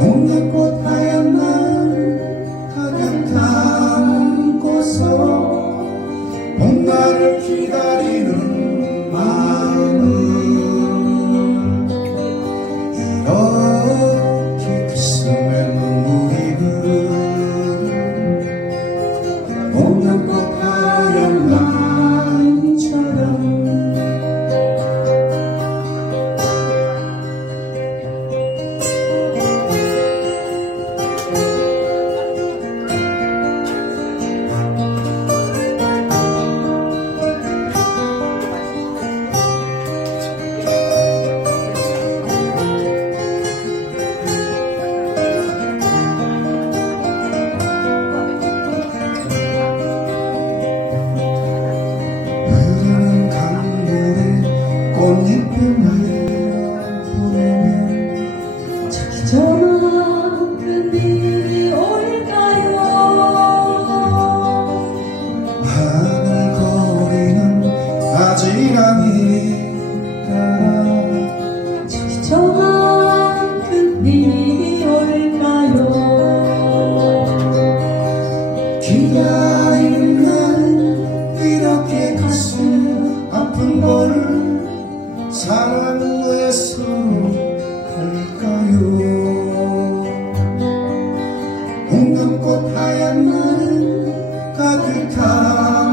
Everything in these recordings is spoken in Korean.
痛也不 흰 눈꽃 하얀 눈 가득한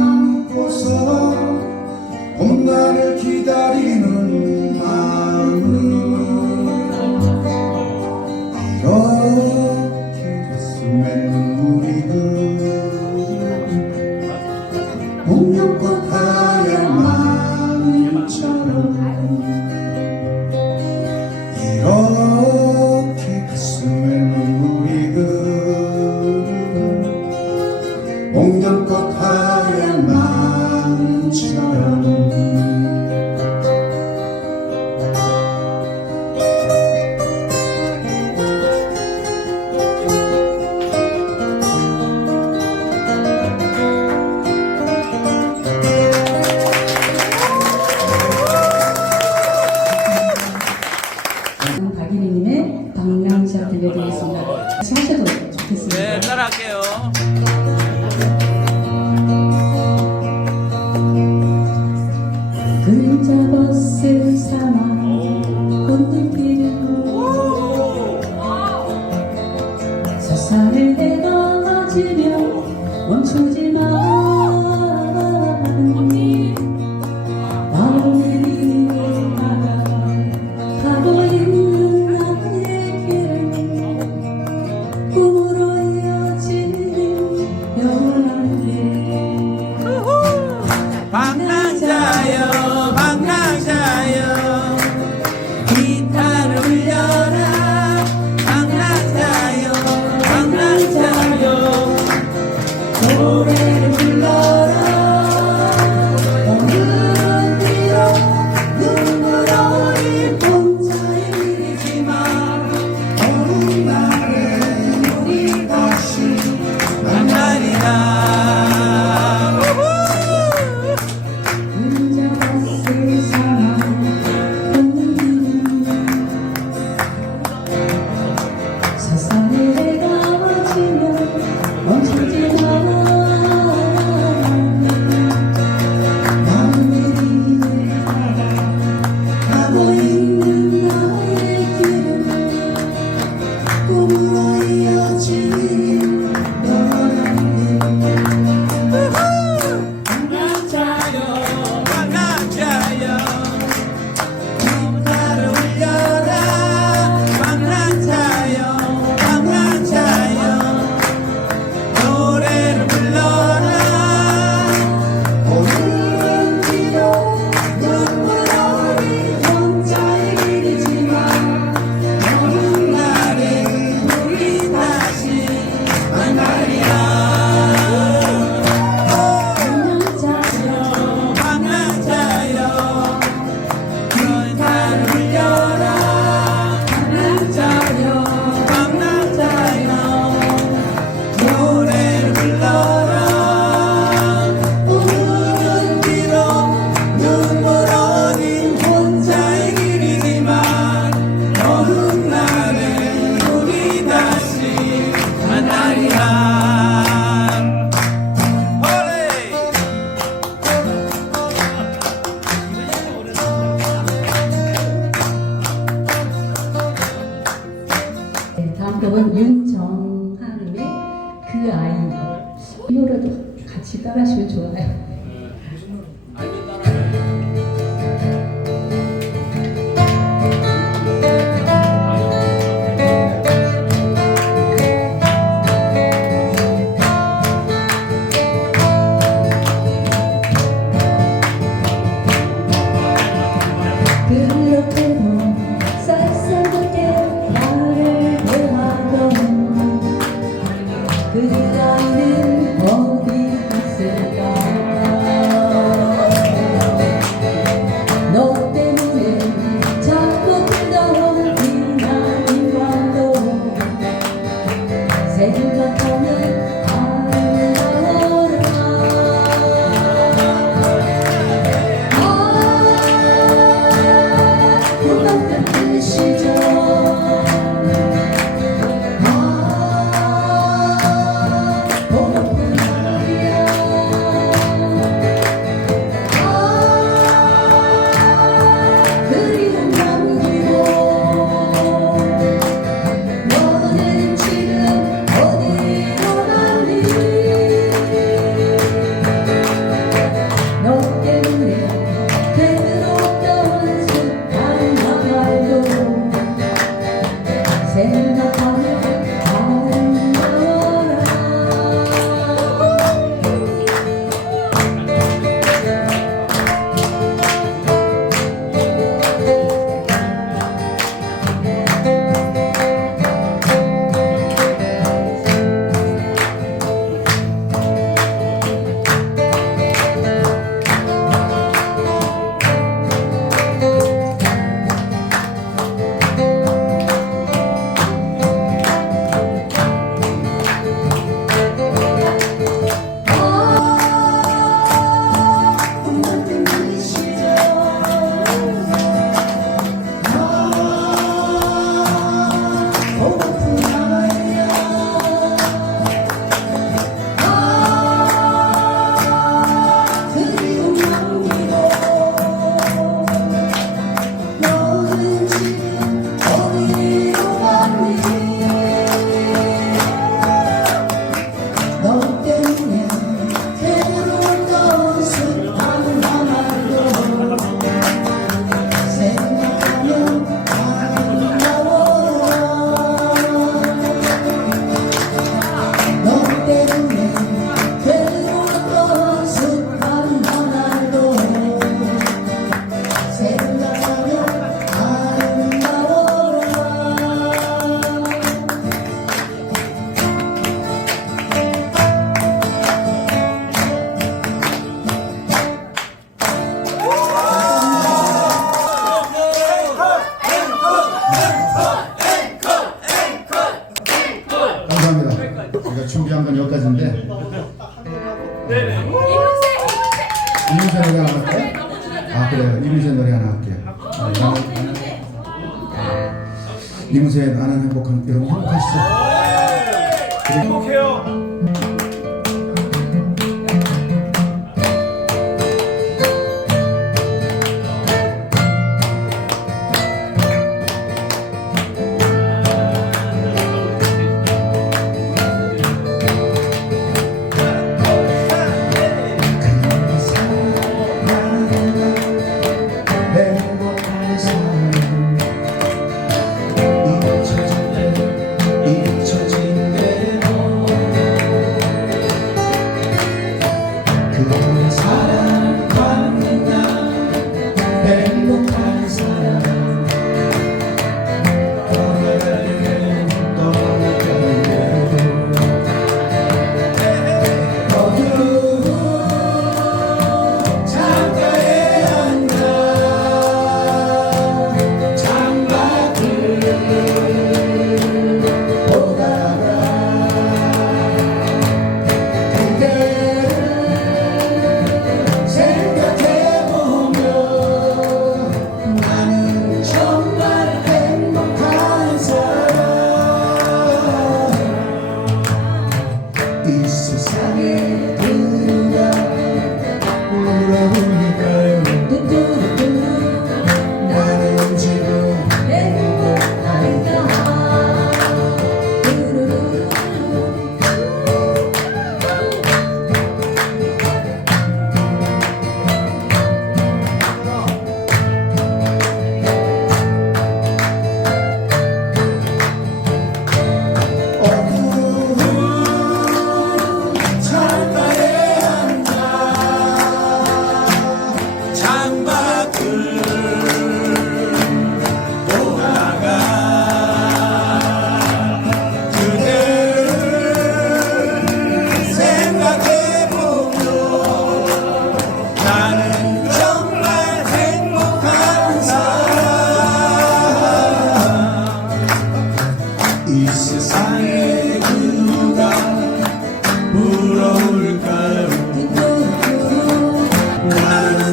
이문세 나는 행복한 여러분 행복하시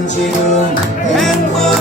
지금 행복.